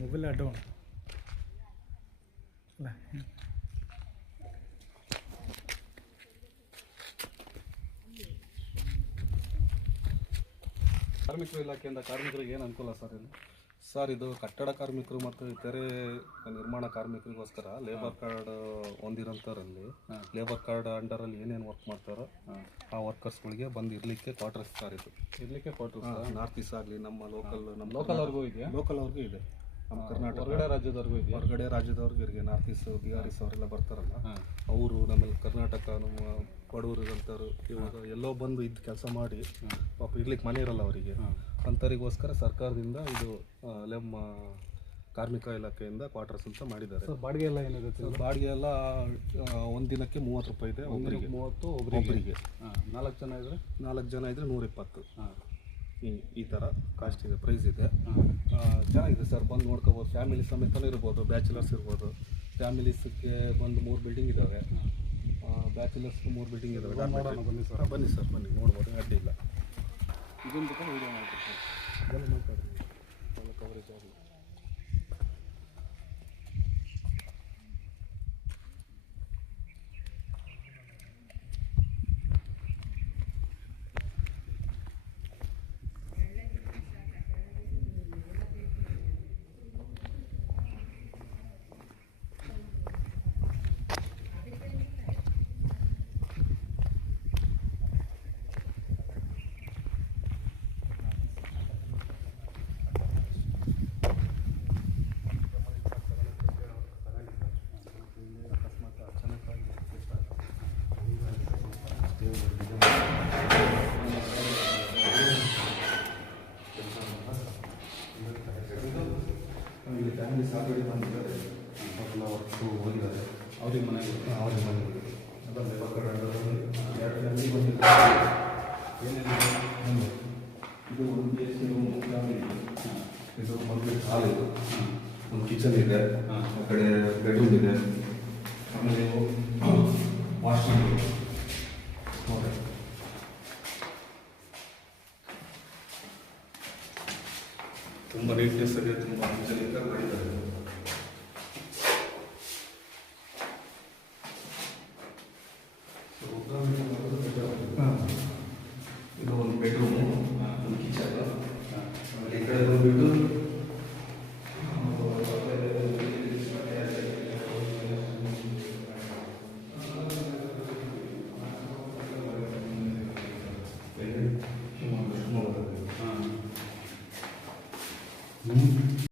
Mobile ಅಡ್ಡ ಅಲ್ಲ. ಕಾರ್ಮಿಕರು ಇಲಾಖೆಯಿಂದ ಕಾರ್ಮಿಕರಿಗೆ ಏನು ಅನುಕೂಲ ಸರ್ ಇಲ್ಲಿ? ಸರ್ ಇದು ಕಟ್ಟಡ ಕಾರ್ಮಿಕರು ಮತ್ತು ಇತರೆ ನಿರ್ಮಾಣ ಕಾರ್ಮಿಕರಿಗೋಸ್ಕರ ಲೇಬರ್ ಕಾರ್ಡ್ ಹೊಂದಿರೋಂಥರಲ್ಲಿ ಲೇಬರ್ ಕಾರ್ಡ್ ಅಂಡರಲ್ಲಿ ಏನೇನು ವರ್ಕ್ ಮಾಡ್ತಾರೋ ಆ ವರ್ಕರ್ಸ್ಗಳಿಗೆ ಬಂದು ಇರಲಿಕ್ಕೆ ಕ್ವಾರ್ಟರ್ಸ್ ಸರ್ ಇದು. ಇರಲಿಕ್ಕೆ ಕ್ವಾರ್ಟರ್ಸ್ ನಾರ್ತ್ ಈಸ್ಟ್ ಆಗಲಿ ನಮ್ಮ ಲೋಕಲ್ ಅವ್ರಿಗೂ ಇದೆಯಾ? ಲೋಕಲ್ ಅವ್ರಿಗೂ ಇದೆ. ನಮ್ಮ ಕರ್ನಾಟಕ ಹೊರಗಡೆ ರಾಜ್ಯದವ್ರಿಗೂ ಇದೆ. ಹೊರಗಡೆ ರಾಜ್ಯದವ್ರಿಗೆ ನಾರ್ತ್ ಈಸ್ಟ್ ಬಿಹಾರೀಸ್ ಅವರೆಲ್ಲ ಬರ್ತಾರಲ್ಲ ಅವರು ನಮ್ಮಲ್ಲಿ ಕರ್ನಾಟಕ ನಮ್ಮ ಬಡವರಿಗಂತವ್ರು ಇವಾಗ ಎಲ್ಲೋ ಬಂದು ಇದ್ದು ಕೆಲಸ ಮಾಡಿ ಪಾಪ ಇರ್ಲಿಕ್ಕೆ ಮನೆ ಇರಲ್ಲ ಅವರಿಗೆ, ಅಂಥವರಿಗೋಸ್ಕರ ಸರ್ಕಾರದಿಂದ ಇದು ನಮ್ಮ ಕಾರ್ಮಿಕ ಇಲಾಖೆಯಿಂದ ಕ್ವಾರ್ಟರ್ಸ್ ಅಂತ ಮಾಡಿದ್ದಾರೆ. ಬಾಡಿಗೆ ಎಲ್ಲ ಏನಿರುತ್ತೆ? ಬಾಡಿಗೆ ಎಲ್ಲ ಒಂದಿನಕ್ಕೆ 30 ರೂಪಾಯಿ ಇದೆ ಒಬ್ಬರಿಗೆ. 30 ಒಬ್ಬರಿಗೆ. 4 ಜನ ಇದ್ದರೆ 4 ಜನ ಇದ್ದರೆ 120. ಈ ಥರ ಕಾಸ್ಟ್ ಇದೆ, ಪ್ರೈಸ್ ಇದೆ. ಚೆನ್ನಾಗಿದೆ ಸರ್, ಬಂದು ನೋಡ್ಕೋಬೋದು. ಫ್ಯಾಮಿಲಿ ಸಮೇತನೂ ಇರ್ಬೋದು, ಬ್ಯಾಚುಲರ್ಸ್ ಇರ್ಬೋದು. ಫ್ಯಾಮಿಲೀಸ್ಗೆ ಬಂದು 3 ಬಿಲ್ಡಿಂಗ್ ಇದ್ದಾವೆ, ಬ್ಯಾಚುಲರ್ಸ್ಗೆ 3 ಬಿಲ್ಡಿಂಗ್ ಇದ್ದಾವೆ. ಬನ್ನಿ ಸರ್. ಬನ್ನಿ ಸರ್, ಬನ್ನಿ ನೋಡ್ಬೋದು, ಅಡ್ಡಿ ಇಲ್ಲ. ಇದನ್ನು ತಗೊಂಡು ವೀಡಿಯೋ ಮಾಡ್ಕೊಡ್ತೀನಿ. ಇದೆಲ್ಲ ಮಾತಾಡಿ ಕವರೇಜ್ ಆಗಲಿ. ಇಲ್ಲಿ ಫ್ಯಾಮಿಲೀಸ್ ಆಲ್ರೆಡಿ ಬಂದಿದ್ದಾರೆ, ಅವರೆಲ್ಲ ವರ್ಕ್ಸು ಹೋಗಿದ್ದಾರೆ. ಅವ್ರಿಗೆ ಮನೆಗೆ ಅವ್ರಿಗೆ ಬಂದಿದ್ದಾರೆ. ಅದರ ಲೇಬರ್ ಕಾರ್ಡ್ 2 ಫ್ಯಾಮಿಲಿ ಬಂದಿದ್ದಾರೆ. ಏನೇನಿದೆ ಇದು 1 BHK 3 ಫ್ಯಾಮಿಲಿ. ಇದು ಕಂಪ್ಲೀಟ್ ಹಾಲ್, ಇದು ಒಂದು ಕಿಚನ್ ಇದೆ, ಆ ಕಡೆ ಬೆಡ್ರೂಮ್ ಇದೆ, ಆಮೇಲೆ ವಾಶ್ರೂಮ್ ಇದೆ. ನೋಡಿ ತುಂಬ ನೀಟ್ನೆಸ್ ಆಗಿ ತುಂಬ ಹೈಜೆನಿಕ್ ಆಗಿ ಮಾಡಿದ್ದಾರೆ.